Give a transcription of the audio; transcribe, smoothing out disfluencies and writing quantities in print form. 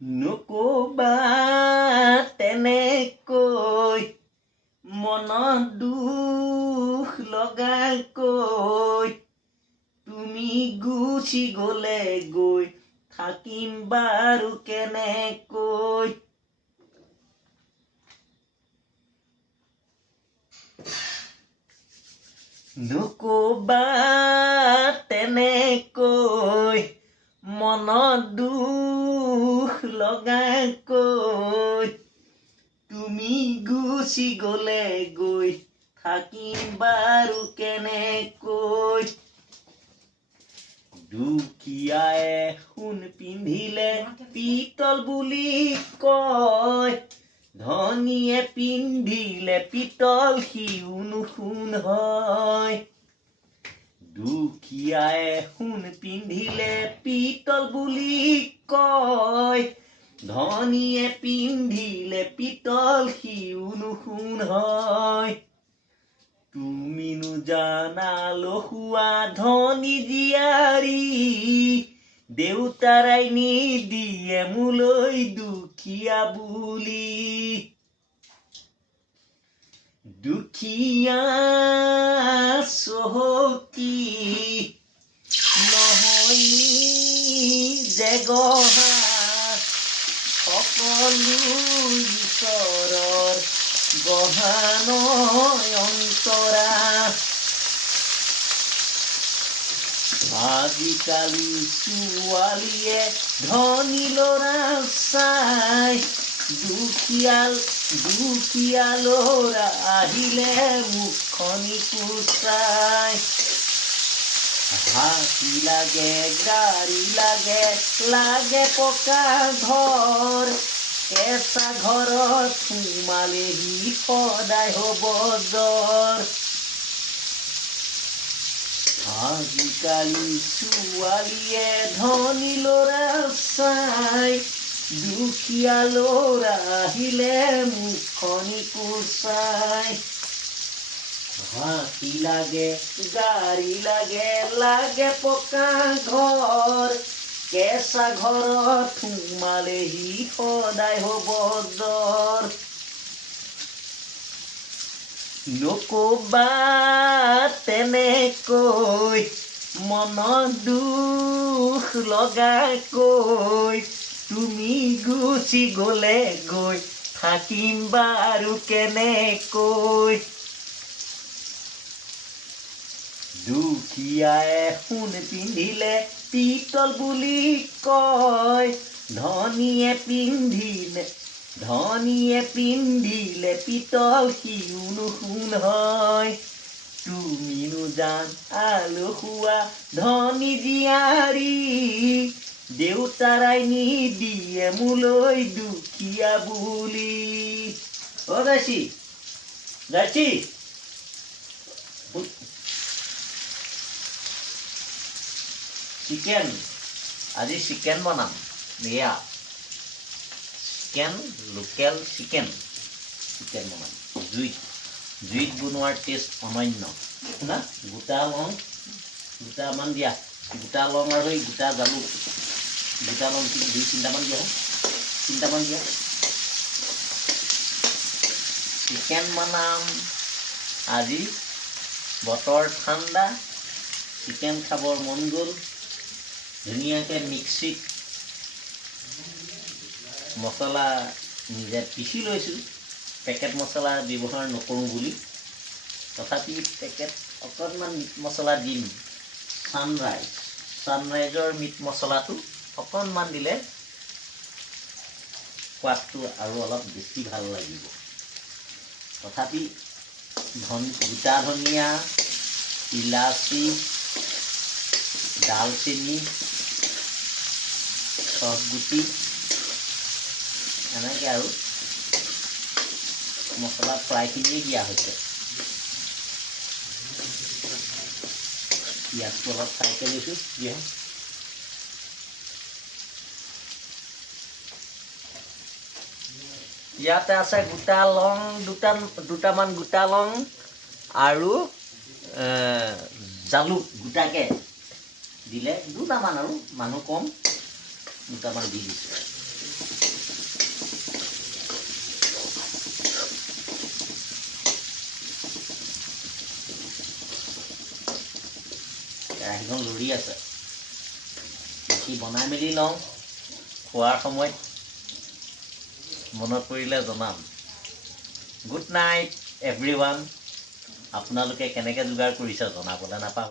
নকবা তেনেকৈ মনত দুখ লগাকৈ তুমি গুচি গলে গৈ থাকিম বাৰু কেনেকৈ নকবা তেনেকৈ মনত দুখ লগাকৈ তুমি গুচি গলে গৈ থাকিম বাৰু কেনেকৈ দুখীয়াই সোণ পিন্ধিলে পিতল বুলি কয় ধনীয়ে পিন্ধিলে পিতল সিও নুশুন হয় দুখীয়াই সোণ পিন্ধিলে পিতল বুলি কয় ধনীয়ে পিন্ধিলে পিতল সিও নুশুন হয় তুমিনো জানা লহুৱা ধনী জীয়াৰী দেউতাৰাই নিদিয়ে মোলৈ দুখীয়া বুলি দুখীয়া চহকী নহয় যে গঢ়া সকলো ঈশ্বৰৰ গঢ়া নয় অন্তৰা আজিকালি ছোৱালীয়ে ধনী ল'ৰা চাই দুখীয়া ল'ৰা আহিলে মুখনি কোচাই হাতী লাগে গাড়ী লাগে লাগে পকা ঘৰ কেঁচা ঘৰত সোমালেহি সদায় হ'ব জ্বৰ আজিকালি ছোৱালীয়ে ধনী ল'ৰা চাই দুখীয়া ল'ৰা আহিলে মুখনি কোচাই হাতী লাগে গাড়ী লাগে লাগে পকা ঘৰ কেঁচা ঘৰত সোমালেহি সদায় হ'ব জ্বৰ নকবা তেনেকৈ মনত দুখ লগাকৈ তুমি গুচি গলে গৈ থাকিম বাৰু কেনেকৈ দুখীয়াই সোণ পিন্ধিলে পিতল বুলি কয় ধনীয়ে পিন্ধিলে পিতল সিও নুশুন হয় তুমিনো জান আলসুৱা ধনী জীয়াৰী দেউতাৰাই নিদিয়ে মোলৈ দুখীয়া বুলি অ গাইছি চিকেন আজি চিকেন বনাম এয়া চিকেন লোকেল চিকেন বনাম জুইত বনোৱাৰ টেষ্ট অনন্য শুনা গোটা লং দুটামান দিয়া গোটা লং আৰু এই গোটা জালুক গোটা লং তিনিটামান দিয়া চিকেন বনাম আজি বতৰ ঠাণ্ডা চিকেন খাবৰ মন গ'ল ধুনীয়াকৈ মিক্সিত মছলা নিজে পিচি লৈছোঁ পেকেট মছলা ব্যৱহাৰ নকৰোঁ বুলি তথাপি পেকেট অকণমান মিট মছলা দিম ছানৰাইজৰ মিট মছলাটো অকণমান দিলে সোৱাদটো আৰু অলপ বেছি ভাল লাগিব তথাপি গোটা ধনিয়া ইলাচি দালচেনি চফগুটি এনেকৈ আৰু মছলা প্ৰায়খিনিয়ে দিয়া হৈছে পিঁয়াজটো অলপ ফ্ৰাইকৈ লৈছোঁ ইয়াতে আছে গোটা লং দুটামান গোটা লং আৰু জালুক গোটাকৈ দিলে দুটামান আৰু মানুহ কম দুটামান দি দিছোঁ কেৰাহীখন লৰি আছে বাকী বনাই মেলি লওঁ খোৱাৰ সময়ত মনত পৰিলে জনাম গুড নাইট এভৰিৱান আপোনালোকে কেনেকৈ যোগাৰ কৰিছে জনাবলৈ নাপাহৰিব